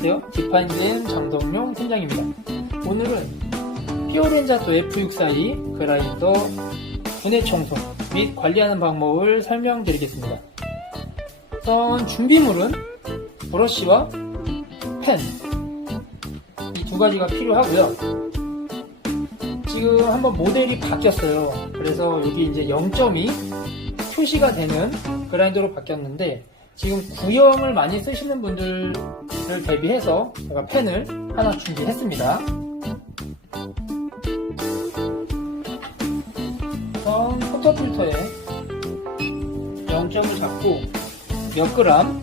안녕하세요. 디파인드엠 장동용 팀장입니다. 오늘은 피오렌자토 F642 그라인더 분해 청소 및 관리하는 방법을 설명드리겠습니다. 우선 준비물은 브러쉬와 펜 이 두 가지가 필요하고요. 지금 한번 모델이 바뀌었어요. 그래서 여기 이제 0점이 표시가 되는 그라인더로 바뀌었는데 지금 구형을 많이 쓰시는 분들 을 대비해서 제가 펜을 하나 준비했습니다. 우선 포터 필터에 0점을 잡고 몇 그램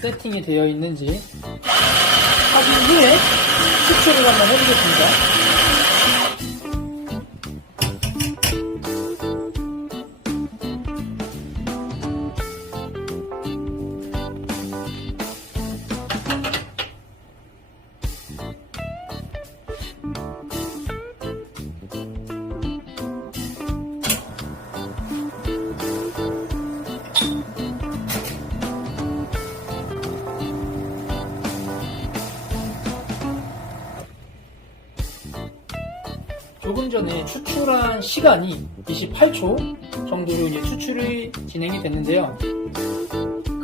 세팅이 되어 있는지 확인 후에 추출을 한번 해보겠습니다. 조금 전에 추출한 시간이 28초 정도로 이제 추출이 진행이 됐는데요.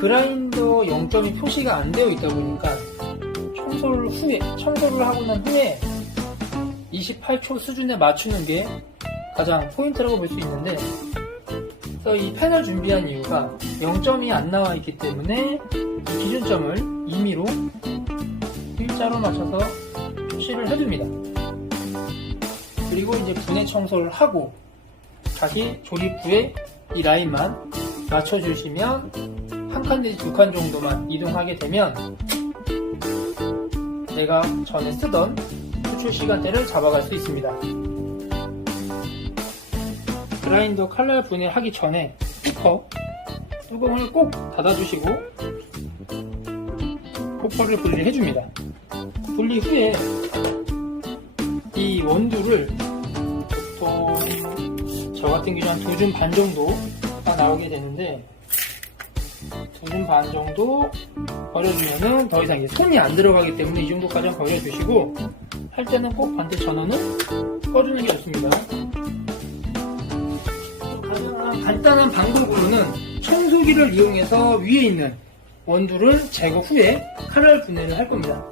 그라인더 0점이 표시가 안 되어 있다 보니까 청소를 후에, 청소를 하고 난 후에 28초 수준에 맞추는 게 가장 포인트라고 볼 수 있는데, 그래서 이 펜을 준비한 이유가 0점이 안 나와 있기 때문에 이 기준점을 임의로 일자로 맞춰서 표시를 해줍니다. 그리고 이제 분해 청소를 하고 다시 조립 후에 이 라인만 맞춰주시면 한 칸 내지 두 칸 정도만 이동하게 되면 내가 전에 쓰던 추출 시간대를 잡아갈 수 있습니다. 그라인더 칼날 분해하기 전에 쿠퍼 뚜껑을 꼭 닫아주시고 쿠퍼를 분리해줍니다. 분리 후에 이 원두를 저 같은 경우 한두 줌 반 정도가 나오게 되는데 두 줌 반 정도 버려주면은 더 이상 손이 안 들어가기 때문에 이 정도까지는 버려주시고 할 때는 꼭 반대 전원을 꺼주는 게 좋습니다. 간단한 방법으로는 청소기를 이용해서 위에 있는 원두를 제거 후에 칼날 분해를 할 겁니다.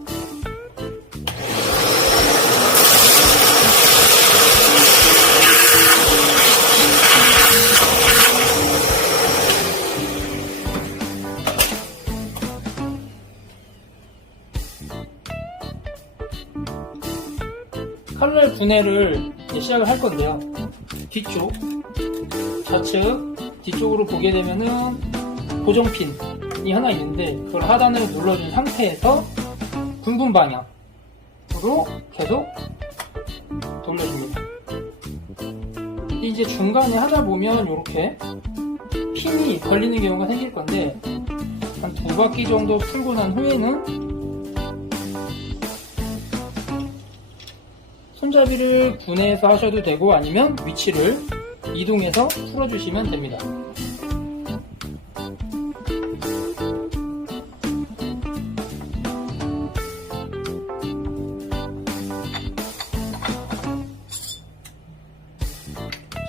분해를 시작을 할 건데요. 뒤쪽, 좌측, 뒤쪽으로 보게 되면은 고정핀이 하나 있는데 그걸 하단을 눌러준 상태에서 군분 방향으로 계속 돌려줍니다. 이제 중간에 하다 보면 이렇게 핀이 걸리는 경우가 생길 건데 한 두 바퀴 정도 풀고 난 후에는 손잡이를 분해해서 하셔도 되고 아니면 위치를 이동해서 풀어주시면 됩니다.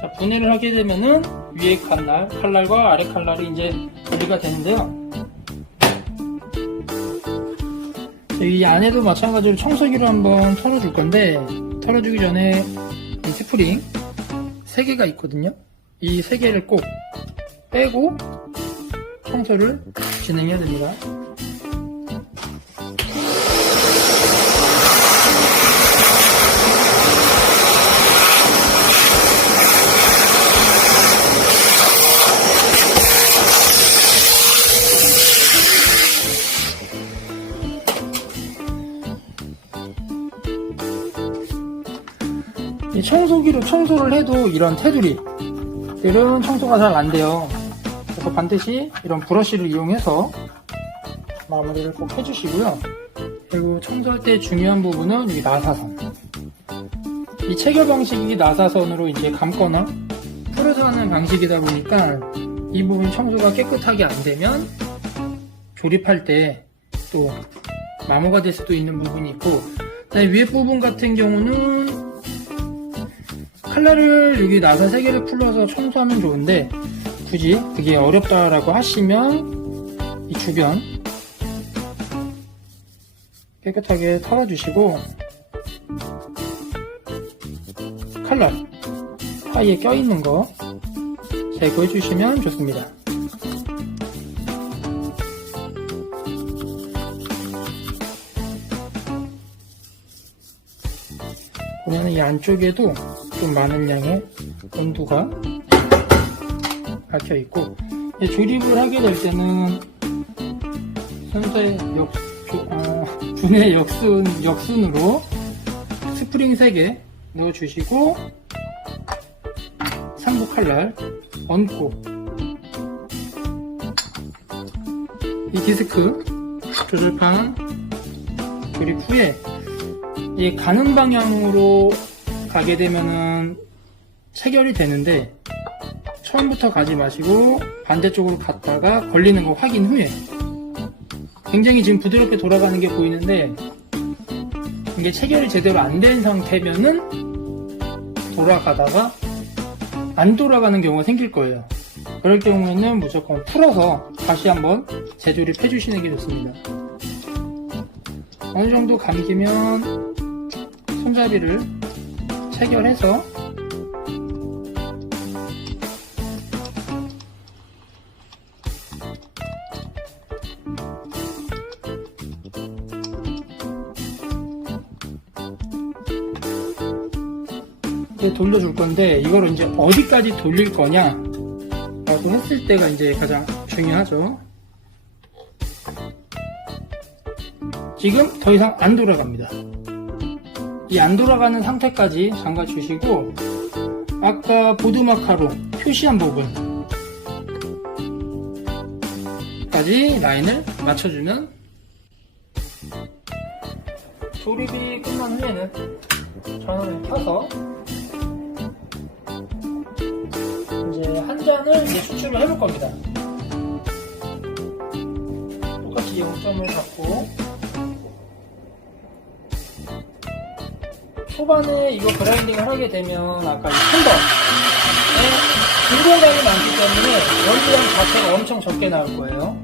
자, 분해를 하게 되면은 위에 칼날, 칼날과 아래 칼날이 이제 분리가 되는데요. 이 안에도 마찬가지로 청소기로 한번 털어줄 건데 털어주기 전에 이 스프링 3개가 있거든요. 이 3개를 꼭 빼고 청소를 진행해야 됩니다 이 청소기로 청소를 해도 이런 테두리들은 청소가 잘 안 돼요. 그래서 반드시 이런 브러쉬를 이용해서 마무리를 꼭 해주시고요. 그리고 청소할 때 중요한 부분은 이 나사선. 이 체결 방식이 나사선으로 이제 감거나 풀어서 하는 방식이다 보니까 이 부분 청소가 깨끗하게 안 되면 조립할 때 또 마모가 될 수도 있는 부분이 있고 그다음에 위에 부분 같은 경우는 칼날을 여기 나사 3개를 풀러서 청소하면 좋은데 굳이 그게 어렵다라고 하시면 이 주변 깨끗하게 털어주시고 칼날 사이에 껴있는 거 제거해 주시면 좋습니다. 보면 이 안쪽에도 좀 많은 양의 온도가 박혀 있고 조립을 하게 될 때는 순서의 역, 조, 아, 분해 역순, 역순으로 스프링 3개 넣어주시고 상부 칼날 얹고. 이 디스크 조절판 조립 후에 이 가는 방향으로 가게 되면은 체결이 되는데 처음부터 가지 마시고 반대쪽으로 갔다가 걸리는 거 확인 후에 굉장히 지금 부드럽게 돌아가는 게 보이는데 이게 체결이 제대로 안 된 상태면은 돌아가다가 안 돌아가는 경우가 생길 거예요. 그럴 경우에는 무조건 풀어서 다시 한번 재조립해 주시는 게 좋습니다. 어느 정도 감기면 손잡이를 체결해서. 이렇게 돌려줄 건데 이걸 이제 어디까지 돌릴 거냐 라고 했을 때가 이제 가장 중요하죠. 지금 더 이상 안 돌아갑니다 이 안 돌아가는 상태까지 잠가 주시고 아까 보드마카로 표시한 부분 까지 라인을 맞춰주면 조립이 끝난 후에는 전원을 켜서 이제 한 잔을 이제 수출을 해볼 겁니다. 똑같이 0점을 잡고 초반에 이거 그라인딩을 하게 되면 아까 이 팬더에 진공량이 많기 때문에 원리량 자체가 엄청 적게 나올 거예요.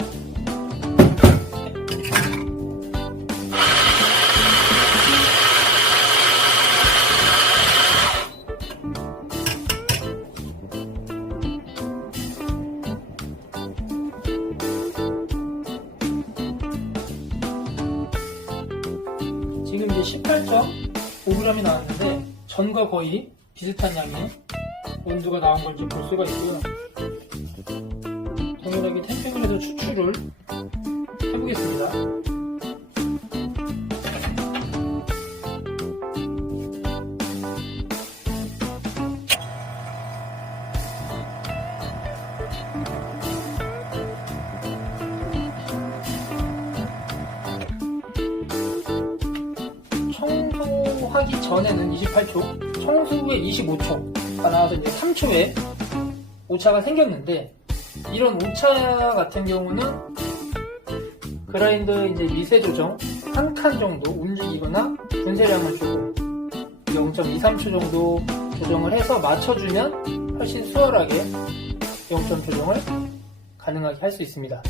전과 거의 비슷한 양의 온도가 나온 걸볼 수가 있고요. 동일하게 템핑을 해서 추출을 해보겠습니다. 청소하기 전에는 28초, 후에 25초가 나와서 이제 3초에 오차가 생겼는데 이런 오차 같은 경우는 그라인더 이제 미세 조정 한 칸 정도 움직이거나 분쇄량을 주고 0.23초 정도 조정을 해서 맞춰주면 훨씬 수월하게 0점 조정을 가능하게 할 수 있습니다.